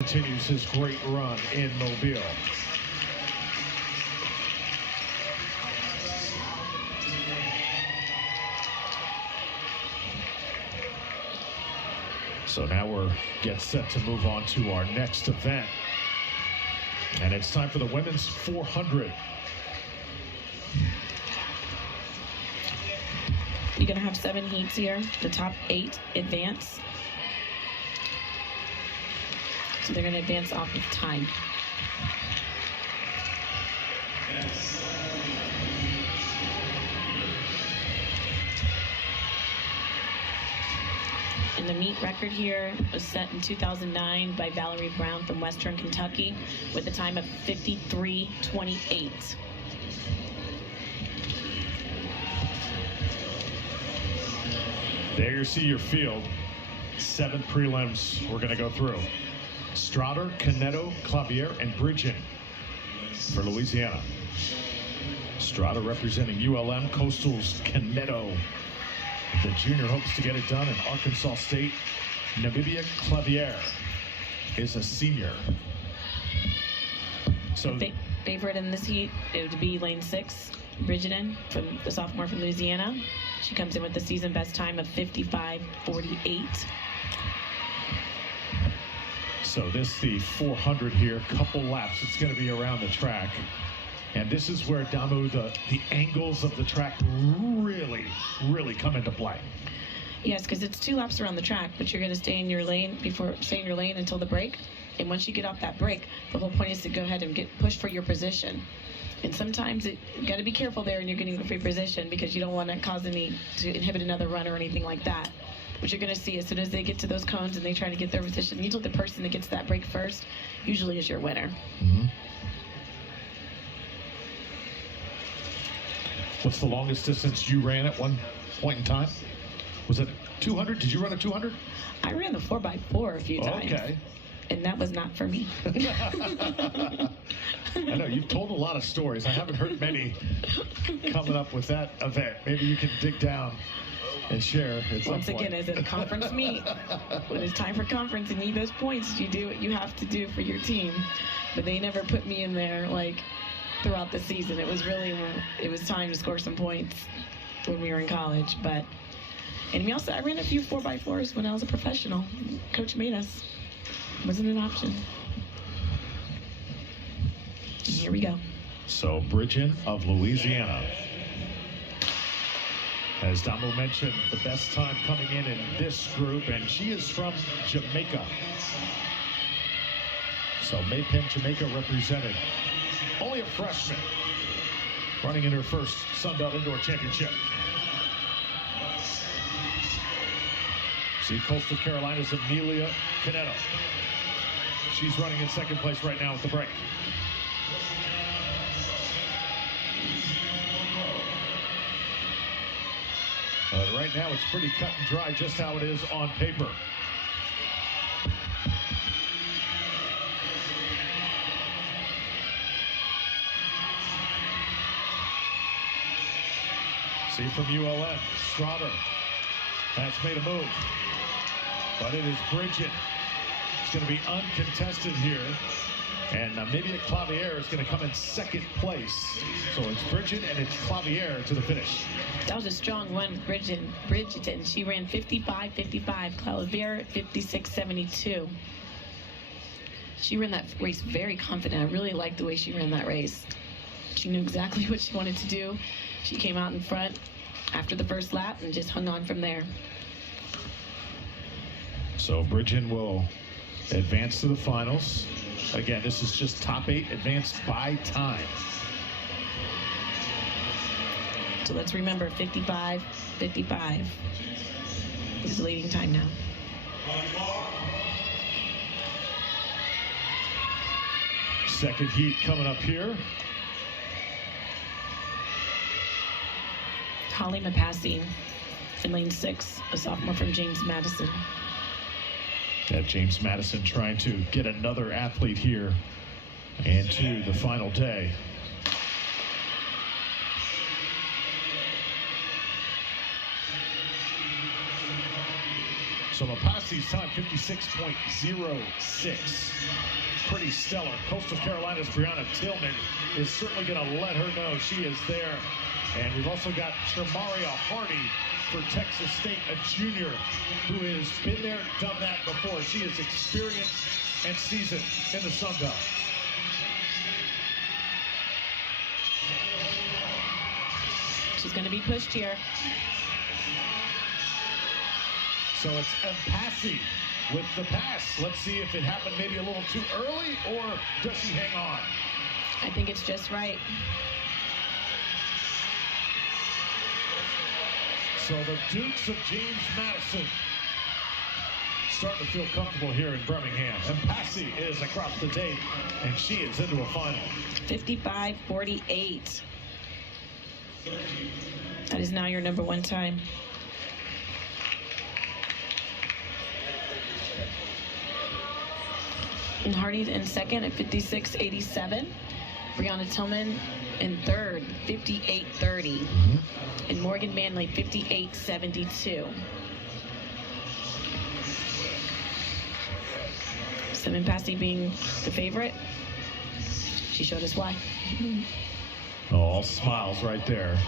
Continues his great run in Mobile. So now we're get set to move on to our next event. And it's time for the women's 400. You're going to have 7 heats here. The top 8 advance. So they're going to advance off of time. And the meet record here was set in 2009 by Valerie Brown from Western Kentucky with a time of 53:28. There you see your field. 7 prelims we're going to go through. Strader, Canedo, Clavier, and Bridgen for Louisiana. Strader representing ULM, Coastal's Canedo. The junior hopes to get it done in Arkansas State. Namibia Clavier is a senior. So favorite in this heat, it would be lane 6, Bridgen, from the sophomore from Louisiana. She comes in with the season best time of 55:48. So this the 400 here, couple laps. It's going to be around the track. And this is where, Damu, the angles of the track really come into play. Yes, because it's 2 laps around the track, but you're going to stay in your lane until the break. And once you get off that break, the whole point is to go ahead and push for your position. And sometimes you got to be careful there and you're getting a free position because you don't want to inhibit another run or anything like that. What you're going to see as soon as they get to those cones and they try to get their position, usually the person that gets that break first usually is your winner. Mm-hmm. What's the longest distance you ran at one point in time? Was it 200? Did you run a 200? I ran the 4x4 a few times. Okay. And that was not for me. I know, you've told a lot of stories. I haven't heard many coming up with that event. Maybe you can dig down and share at some Once again, as a conference meet, when it's time for conference and you need those points, you do what you have to do for your team. But they never put me in there like throughout the season. It was time to score some points when we were in college. But I ran a few 4x4s when I was a professional. Coach made us. Wasn't an option. Here we go. So Bridgen of Louisiana. As Damu mentioned, the best time coming in this group, and she is from Jamaica. So Maypen, Jamaica represented. Only a freshman, running in her first Sunbelt Indoor Championship. See, Coastal Carolina's Amelia Canedo. She's running in second place right now with the break. Right now, it's pretty cut and dry, just how it is on paper. See from ULM, Strader has made a move, but it is Bridgen. It's going to be uncontested here, and Namibia Clavier is going to come in second place. So it's Bridgen and it's Clavier to the finish. That was a strong one, Bridgen. She ran 55:55. Clavier 56:72. She ran that race very confident. I really liked the way she ran that race. She knew exactly what she wanted to do. She came out in front after the first lap and just hung on from there. So Bridgen will advance to the finals. Again, this is just top 8 advanced by time. So let's remember 55:55 is the leading time now. Second heat coming up here. Holly Mapassey in lane 6, a sophomore from James Madison. Yeah, James Madison trying to get another athlete here into the final day. So Mapassi's time, 56.06. Pretty stellar. Coastal Carolina's Brianna Tillman is certainly going to let her know she is there. And we've also got Shamaria Hardy for Texas State, a junior who has been there, done that before. She is experienced and seasoned in the Sun Belt. She's going to be pushed here. So it's Mpassi with the pass. Let's see if it happened maybe a little too early, or does she hang on? I think it's just right. So the Dukes of James Madison starting to feel comfortable here in Birmingham. Mpassi is across the tape, and she is into a final. 55-48. That is now your number one time. And Hardy in second at 56-87. Brianna Tillman in third, 58-30. And Morgan Manley, 58-72. Mpassi being the favorite. She showed us why. Oh, all smiles right there.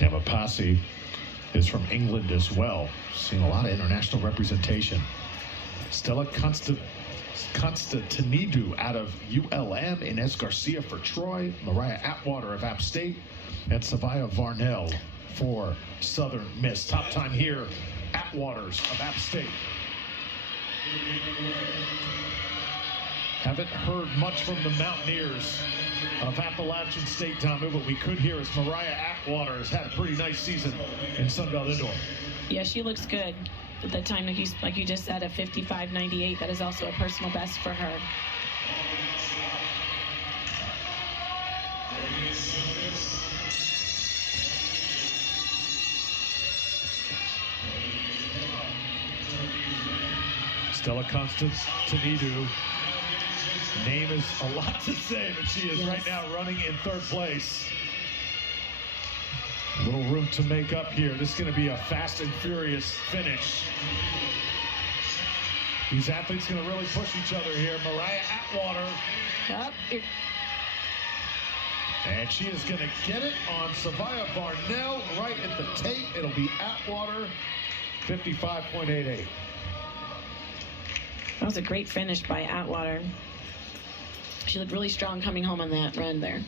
And Mpassi is from England as well. Seeing a lot of international representation. Stella Constantinidou out of ULM, Inez Garcia for Troy, Mariah Atwater of App State, and Savia Varnell for Southern Miss. Top time here, Atwaters of App State. Haven't heard much from the Mountaineers of Appalachian State, Tamu, but we could hear as Mariah Atwater has had a pretty nice season in Sunbelt Indoor. Yeah, she looks good. At that time, like you just said, a 55-98, that is also a personal best for her. Stella Constantinidou. Name is a lot to say, but she is right now running in third place. A little room to make up here. This is going to be a fast and furious finish. These athletes going to really push each other here. Mariah Atwater. Yep. And she is going to get it on Savia Varnell right at the tape. It'll be Atwater, 55.88. That was a great finish by Atwater. She looked really strong coming home on that run there.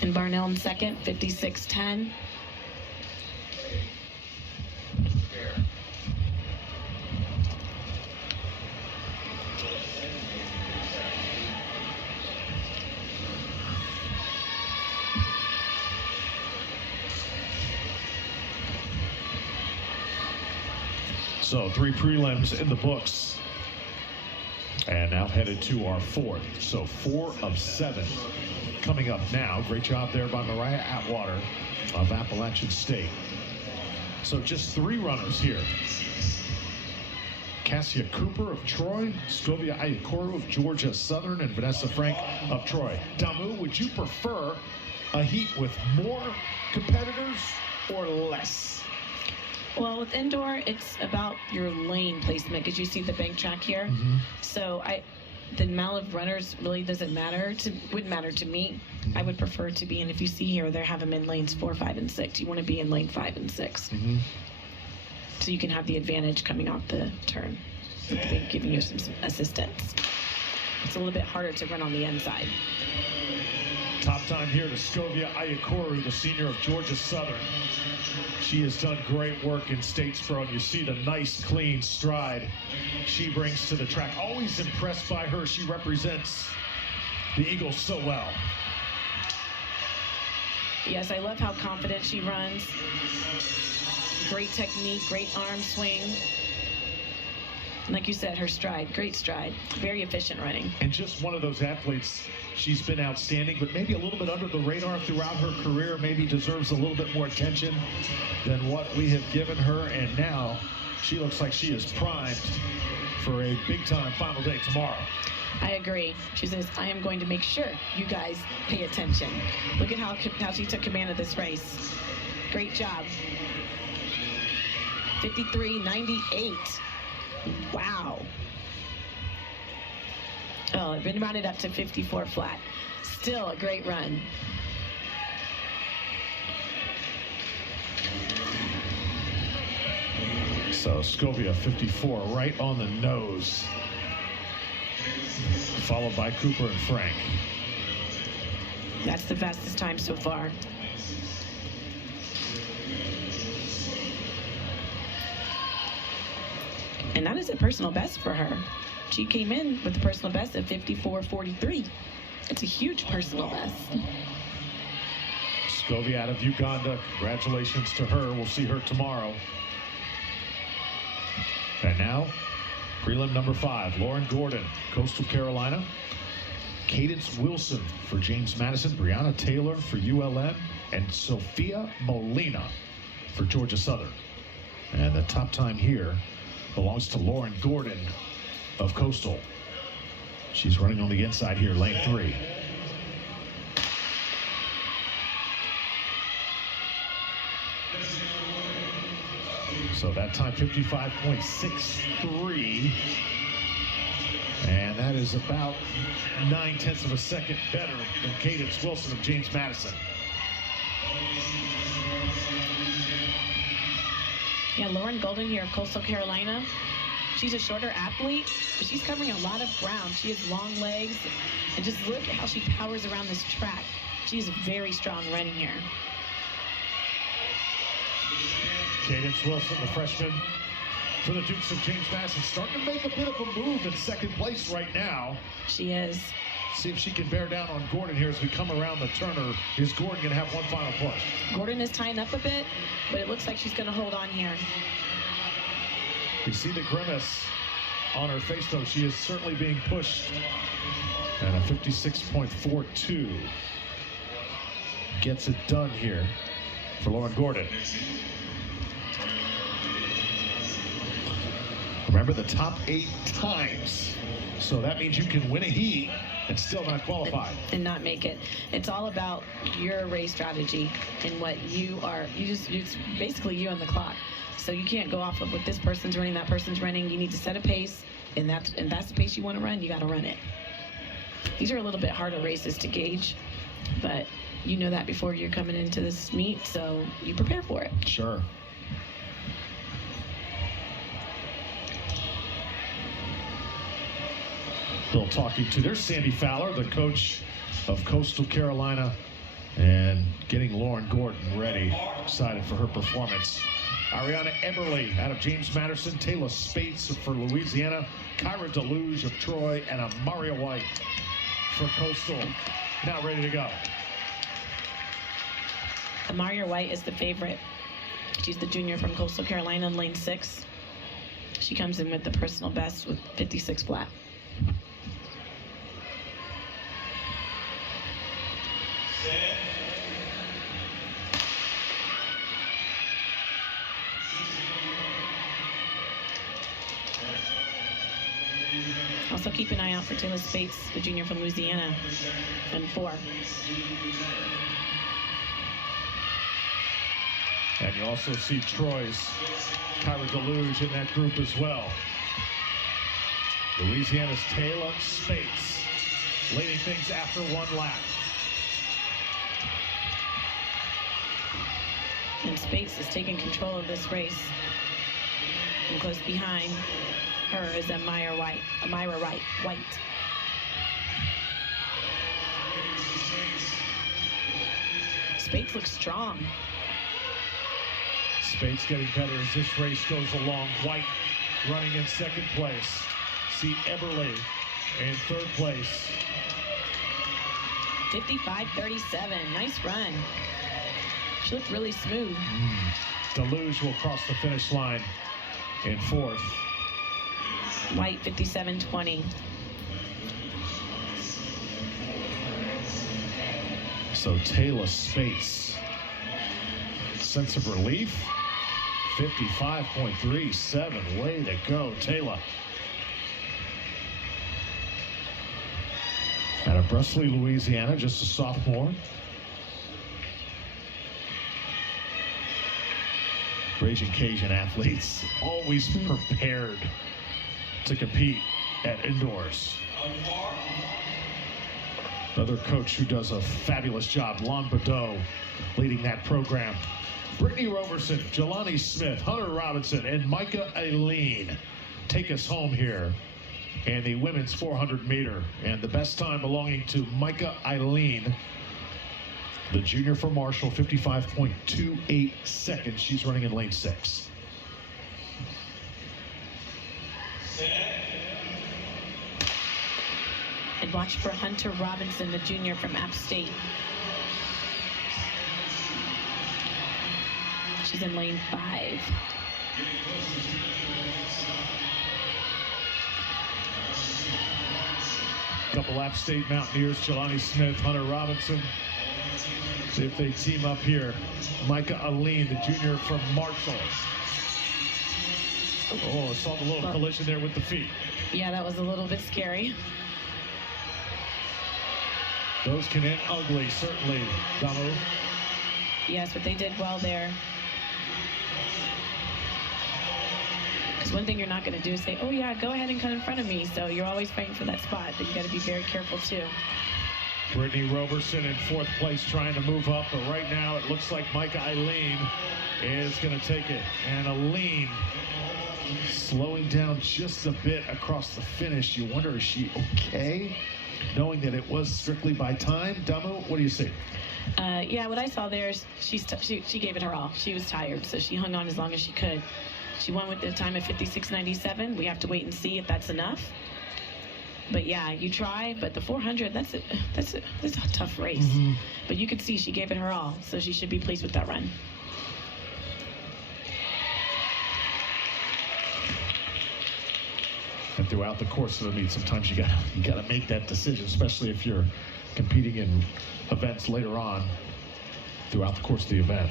And Varnell in second, 56-10. So 3 prelims in the books. And now headed to our 4th. So 4 of 7 coming up now. Great job there by Mariah Atwater of Appalachian State. So just 3 runners here. Cassia Cooper of Troy, Scovia Ayakoro of Georgia Southern, and Vanessa Frank of Troy. Damu, would you prefer a heat with more competitors or less? Well, with indoor, it's about your lane placement, because you see the bank track here. So the amount of runners really wouldn't matter to me. I would prefer to be in, if you see here, they have them in lanes 4, 5, and 6. You want to be in lane 5 and 6. So you can have the advantage coming off the turn, giving you some assistance. It's a little bit harder to run on the inside. Top time here to Scovia Ayakoro, the senior of Georgia Southern. She has done great work in Statesboro, and you see the nice, clean stride she brings to the track. Always impressed by her. She represents the Eagles so well. Yes, I love how confident she runs. Great technique, great arm swing. And like you said, her stride, great stride. Very efficient running. And just one of those athletes, she's been outstanding, but maybe a little bit under the radar throughout her career, maybe deserves a little bit more attention than what we have given her. And now she looks like she is primed for a big-time final day tomorrow. I agree. She says, I am going to make sure you guys pay attention. Look at how she took command of this race. Great job. 53.98. Wow. Oh, it's been rounded up to 54 flat. Still a great run. So Scovia 54 right on the nose, followed by Cooper and Frank. That's the fastest time so far. And that is a personal best for her. She came in with a personal best of 54.43. It's a huge personal best. Scovia out of Uganda. Congratulations to her. We'll see her tomorrow. And now, prelim number 5, Lauren Gordon, Coastal Carolina. Cadence Wilson for James Madison. Brianna Taylor for ULM. And Sophia Molina for Georgia Southern. And the top time here belongs to Lauren Gordon of Coastal. She's running on the inside here, lane 3. So that time 55.63. And that is about 9/10 of a second better than Cadence Wilson of James Madison. Yeah, Lauren Golden here of Coastal Carolina. She's a shorter athlete, but she's covering a lot of ground. She has long legs, and just look at how she powers around this track. She's very strong running here. Cadence Wilson, the freshman for the Dukes of James Madison, starting to make a bit of a move in second place right now. She is. See if she can bear down on Gordon here as we come around the turner. Is Gordon going to have one final push? Gordon is tying up a bit, but it looks like she's going to hold on here. You see the grimace on her face, though. She is certainly being pushed. And a 56.42 gets it done here for Lauren Gordon. Remember, the top 8 times. So that means you can win a heat and still not qualify. And not make it. It's all about your race strategy and what you are. It's basically you on the clock. So you can't go off of what this person's running, that person's running. You need to set a pace, and that's the pace you want to run. You got to run it. These are a little bit harder races to gauge, but you know that before you're coming into this meet, so you prepare for it. Sure. Bill talking to their Sandy Fowler, the coach of Coastal Carolina, and getting Lauren Gordon ready, excited for her performance. Ariana Eberle out of James Madison, Taylor Spates for Louisiana, Kyra Deluge of Troy, and Amaria White for Coastal. Now ready to go. Amaria White is the favorite. She's the junior from Coastal Carolina in lane 6. She comes in with the personal best with 56 flat. Also keep an eye out for Taylor Spates, the junior from Louisiana, in 4. And you also see Troy's Kyra Deluge in that group as well. Louisiana's Taylor Spates leading things after 1 lap. And Spates is taking control of this race. And close behind her is Amira White. Spates looks strong. Spates getting better as this race goes along. White running in second place. See Eberle in third place. 55.37. Nice run. She looked really smooth. Deluge will cross the finish line in 4th. White 57.20. So Taylor Spates, sense of relief, 55.37. Way to go, Taylor. Out of Brustley, Louisiana, just a sophomore. Raging Cajun athletes, always prepared to compete at indoors. Another coach who does a fabulous job, Lon Badeau, leading that program. Brittany Roberson, Jelani Smith, Hunter Robinson, and Micah Aileen take us home here in the women's 400 meter. And the best time belonging to Micah Aileen, the junior from Marshall, 55.28 seconds. She's running in lane 6. And watch for Hunter Robinson, the junior from App State. She's in lane 5. Couple App State Mountaineers, Jelani Smith, Hunter Robinson. See if they team up here. Micah Aileen, the junior from Marshall. Oh, I saw the little collision there with the feet. Yeah, that was a little bit scary. Those can end ugly, certainly, Damu. Yes, but they did well there. Because one thing you're not going to do is say, oh yeah, go ahead and cut in front of me. So you're always fighting for that spot, but you got to be very careful too. Brittany Roberson in 4th place trying to move up, but right now it looks like Micah Aileen is going to take it. And Aileen slowing down just a bit across the finish. You wonder, is she okay? Knowing that it was strictly by time. Damu, what do you see? Yeah, what I saw there is she gave it her all. She was tired, so she hung on as long as she could. She won with the time of 56.97. We have to wait and see if that's enough. But yeah, you try, but the 400, that's a tough race. But you could see she gave it her all, so she should be pleased with that run. And throughout the course of the meet, sometimes you gotta make that decision, especially if you're competing in events later on throughout the course of the event.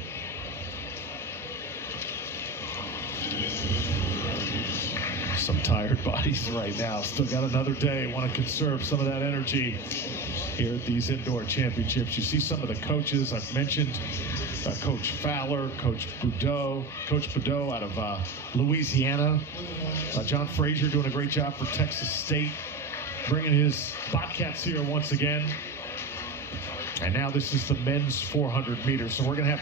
Some tired bodies right now. Still got another day. Want to conserve some of that energy here at these indoor championships. You see some of the coaches I've mentioned. Coach Fowler, Coach Badeau out of Louisiana. John Frazier doing a great job for Texas State, bringing his Bobcats here once again. And now this is the men's 400 meters. So we're going to have